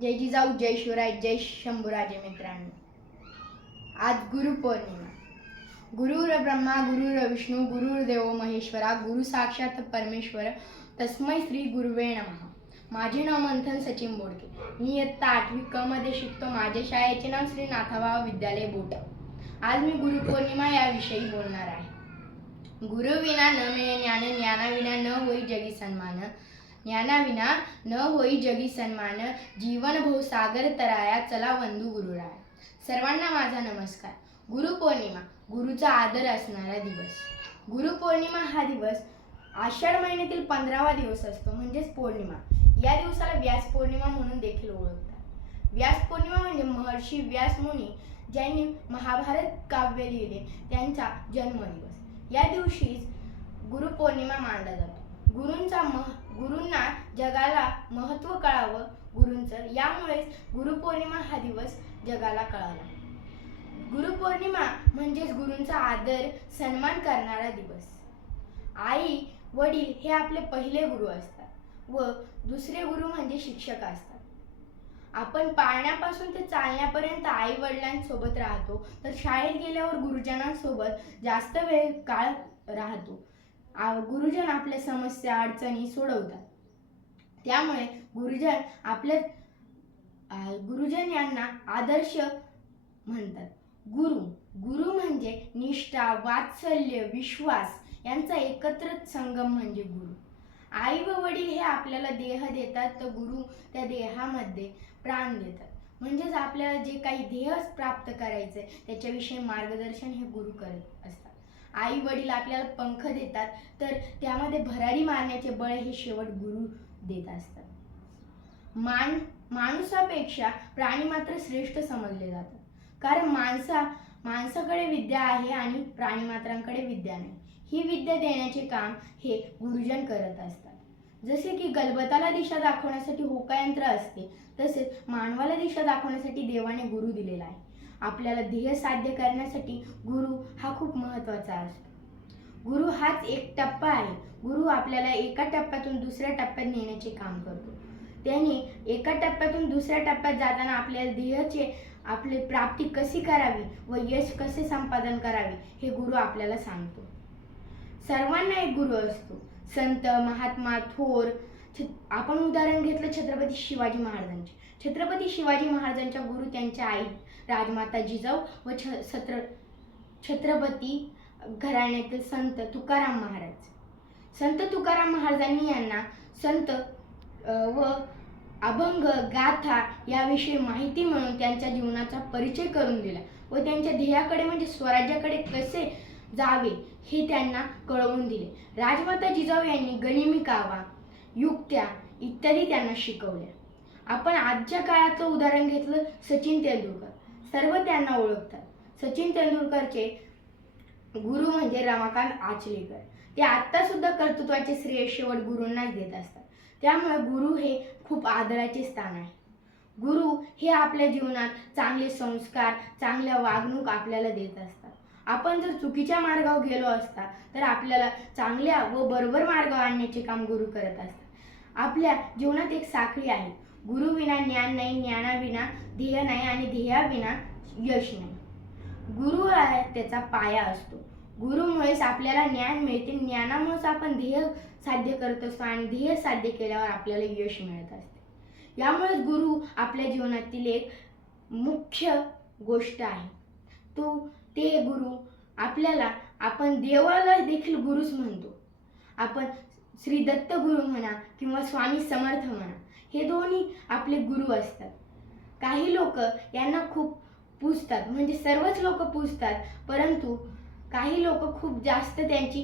जय जिजाऊ जय शिवराय जय शंभूराजे मित्रांनो. आज गुरुपौर्णिमा गुरुर ब्रह्मा गुरुर विष्णू गुरुर्देव महेश्वरा गुरु साक्षात परमेश्वर तस्मै श्री गुरुवे नमः. माझे नाव मंथन सचिन बोडके. मी इयत्ता आठवी क मध्ये शिकतो. माझ्या शाळेचे नाव श्री नाथाभाव विद्यालय बोट. आज मी गुरुपौर्णिमा याविषयी बोलणार आहे. गुरुविना न मिळे ज्ञान ज्ञानाविना न होई जगी सन्मान. ज्ञानाविना न होई जगी सन्मान जीवन भो सागर तराया चला वंदू गुरुराया. सर्वांना माझा नमस्कार. गुरुपौर्णिमा गुरुचा आदर असणारा दिवस. गुरुपौर्णिमा हा दिवस आषाढ महिन्यातील पंधरावा दिवस असतो म्हणजेच पौर्णिमा. या दिवसाला व्यास पौर्णिमा म्हणून देखील ओळखतात. व्यास पौर्णिमा म्हणजे महर्षी व्यास मुनी ज्यांनी महाभारत काव्य लिहिले त्यांचा जन्मदिवस. या दिवशीच गुरुपौर्णिमा मानला जातो. गुरूंचा मह जगाला महत्त्व कळावं गुरूंचं. यामुळेच गुरुपौर्णिमा हा दिवस जगाला कळाला. गुरुपौर्णिमा म्हणजेच गुरूंचा आदर सन्मान करणारा दिवस. आई वडील हे आपले पहिले गुरु असतात व दुसरे गुरु म्हणजे शिक्षक असतात. आपण पाळण्यापासून ते चालण्यापर्यंत आई वडिलांसोबत राहतो तर शाळेत गेल्यावर गुरुजनांसोबत जास्त वेळ काळ राहतो. गुरुजन आपल्या समस्या अडचणी सोडवतात. त्यामुळे गुरुजन आपल्या गुरुजन यांना आदर्श म्हणतात. गुरु गुरु म्हणजे निष्ठा वात्सल्य विश्वास यांचा एकत्रित संगम म्हणजे गुरु. आई व वडील हे आपल्याला देह देतात तर गुरु त्या देहामध्ये प्राण देतात. म्हणजेच आपल्याला जे काही ध्येय प्राप्त करायचे त्याच्याविषयी मार्गदर्शन हे गुरु करत असतात. आई वडील आपल्याला पंख देतात तर त्यामध्ये भरारी मारण्याचे बळ हे शेवट गुरु देत असतात. मान माणसापेक्षा प्राणी मात्र श्रेष्ठ समजले जातात. कारण माणसा माणसाकडे विद्या आहे आणि प्राणी मात्रांकडे विद्या नाही. ही विद्या देण्याचे काम हे गुरुजन करत असतात. जसे की गलबताला दिशा दाखवण्यासाठी होकायंत्र असते तसेच मानवाला दिशा दाखवण्यासाठी देवाने गुरु दिलेला आहे. आपल्याला ध्येय साध्य करण्यासाठी गुरु हा खूप महत्त्वाचा असतो. गुरु हाच एक टप्पा आहे. गुरु आपल्याला एका टप्प्यातून दुसऱ्या टप्प्यात नेण्याचे काम करतो. त्याने एका टप्प्यातून दुसऱ्या टप्प्यात जाताना आपल्या ध्येयाचे आपली प्राप्ती कशी करावी व यश कसे संपादन करावे हे गुरु आपल्याला सांगतो. सर्वांना एक गुरु असतो. संत महात्मा थोर छ- आपण उदाहरण घेतलं छत्रपती शिवाजी महाराजांचे. छत्रपती शिवाजी महाराजांच्या गुरु त्यांच्या आई राजमाता जिजाऊ व छ छत्र छत्रपती घराण्यातील संत तुकाराम महाराज. संत तुकाराम महाराजांनी यांना संत व अभंग गाथा याविषयी माहिती म्हणून त्यांच्या जीवनाचा परिचय करून दिला व त्यांच्या ध्येयाकडे म्हणजे स्वराज्याकडे कसे जावे हे त्यांना कळवून दिले. राजमाता जिजाऊ यांनी गनिमी कावा युक्त्या इत्यादी त्यांना शिकवल्या. आपण आजच्या काळातलं उदाहरण घेतलं सचिन तेंडुलकर. सर्व त्यांना ओळखतात. सचिन तेंडुलकरचे गुरु म्हणजे रमाकांत आचलेकर. ते आत्ता सुद्धा कर्तृत्वाचे श्रेय शेवट गुरूंनाच देत असतात. त्यामुळे गुरु हे खूप आदराचे स्थान आहे. गुरु हे आपल्या जीवनात चांगले संस्कार चांगल्या वागणूक आपल्याला देत असतात. आपण जर चुकीच्या मार्गावर गेलो असता तर आपल्याला चांगल्या व बरोबर मार्गावर आणण्याचे काम गुरु करत असतात. आपल्या जीवनात एक साखळी आहे. गुरु विना ज्ञान नाही ज्ञानाविना ध्येय नाही आणि ध्येयाविना यश नाही. गुरु आहे त्याचा पाया असतो. गुरुमुळेच आपल्याला ज्ञान मिळते. ज्ञानामुळेच आपण ध्येय साध्य करत असतो आणि ध्येय साध्य केल्यावर आपल्याला यश मिळत असते. यामुळेच गुरु आपल्या जीवनातील एक मुख्य गोष्ट आहे. तो ते गुरु आपल्याला आपण देवाला देखील गुरुच म्हणतो. आपण श्री दत्त गुरु म्हणा किंवा स्वामी समर्थ म्हणा हे दोन्ही आपले गुरु असतात. काही लोक यांना खूप पूजतात. म्हणजे सर्वच लोक पूजतात. परंतु काही लोक खूप जास्त त्यांची